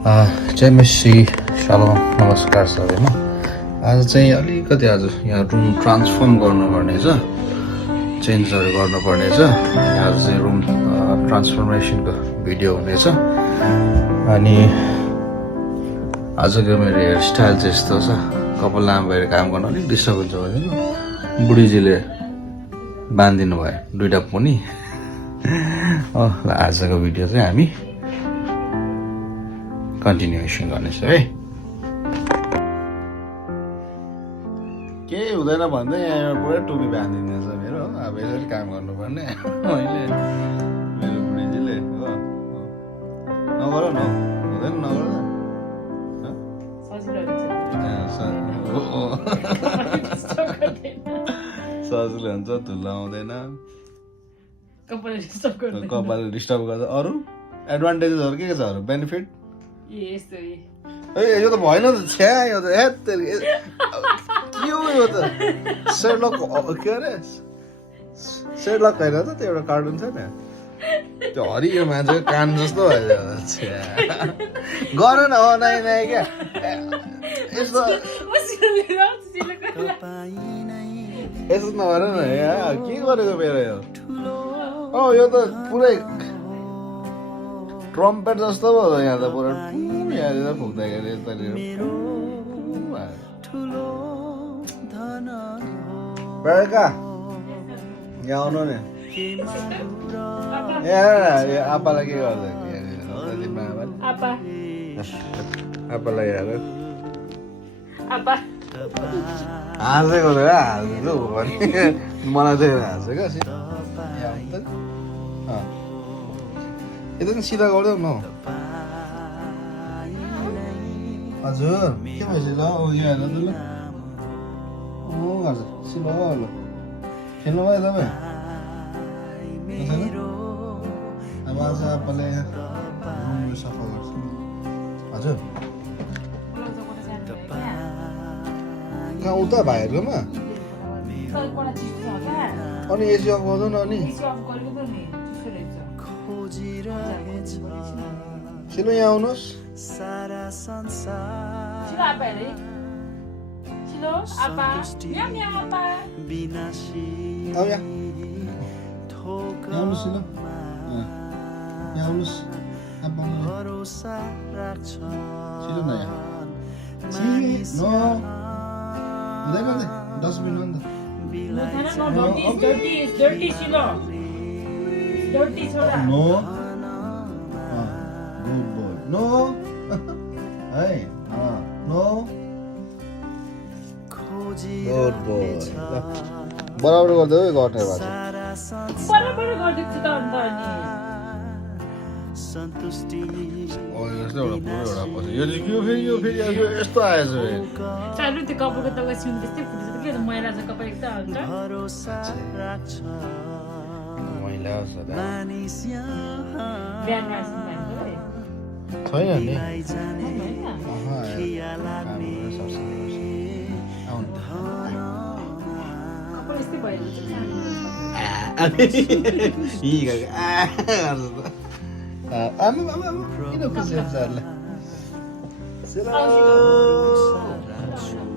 जय मसी शालोम नमस्कार सबैमा आज चाहिँ अलिकति आज यहाँ रुम ट्रान्सफर्म गर्नुपर्ने छ चेन्जहरू गर्नुपर्ने छ आज चाहिँ रुम ट्रान्सफर्मेसनको भिडियो हुनेछ अनि आजको मेरो हेयरस्टाइल चाहिँ यस्तो छ कपाल लामो भएर काम गर्न अलिक डिस्टर्ब हुन्छ भने बुढीजीले बाँधिदिनु भयो दुईटा पनि आजको भिडियो चाहिँ हामी कन्टिन्युएसन गर्नेछ है केही हुँदैन भन्दै यहाँ पुरै टोपी बाँधिदिनेछ मेरो अब यसरी काम गर्नुपर्ने मैले मेरो बुढीजीले हो नगर न हुँदैन नगर सजिलो हुन्छ धुलो आउँदैन कपाल डिस्टर्ब गर्दा अरू एडभान्टेजेसहरू के छ अरू बेनिफिट यो त भएन त छ्या यो त के हो यो त सेडलक के अरे सेडलक होइन त त्यो एउटा कार्टुन छ नि त्यो हरियो मान्छेको कान जस्तो भयो गर न हो नाइ नाइ क्या यस्तो यस्तो नगर न के गरेको मेरो यो यो त पुरै ट्रम्पेट जस्तो भयो यहाँ त पुरा यहाँनिर फुक्दाखेरि बेलुका यहाँ आउनु नि यहाँ आप्पालाई के गर्दा आप्पालाई हेर हाँसेको त हाँस्नु भने मलाई चाहिँ हाँसेको यता सिधा गर्दै न हजुर के भएछ ल यो हेर्नु त ल हजुर सिलो ल खेल्नु भयो तपाईँ अब आज आप्पाले रुम सफा गर्छ हजुर कहाँ उता भाइहरूकोमा अनि एसी अफ गर्नु न अनि सिलो यहाँ आउनुहोस् डस्टबिन हो नि त Good boy. No. Hey. No. Good boy. बराबर गर्दै हो गर्ने भन्छ बराबर गर्दैछु त अन्त अनि सन्तुष्टि ओ यस्तो एउटा पुरो एउटा पछि यो चाहिँ यो फेरि यस्तो आएछ चालु त्यो कपालको त सिन त्यस्तै फुटेछ के मैला छ कपाल एकदम हुन्छ मैला छ बिहान राख्नु छैन नि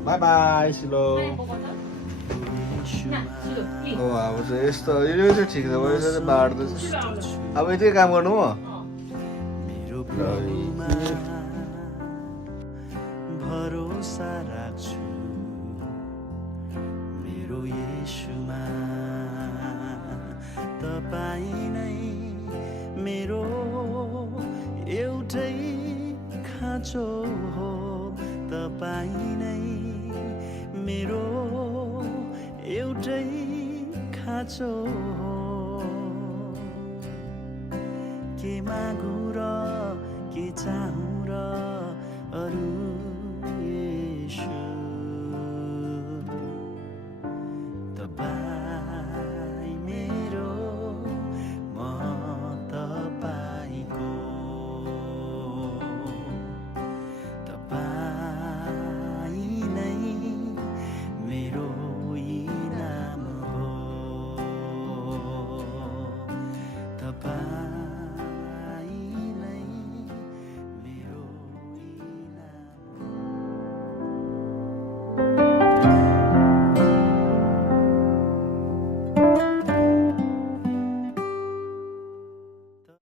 बाई बाई सिलो अब चाहिँ यस्तो यो चाहिँ ठिक छ यो चाहिँ बाँड्दैछ अब यति काम गर्नु हो भरोसा राख्छु मेरो येशूमा तपाईँ नै मेरो एउटै खाँचो हो तपाईँ नै मेरो एउटै खाँचो हो के मागु र के चाहूँ र अरू येशू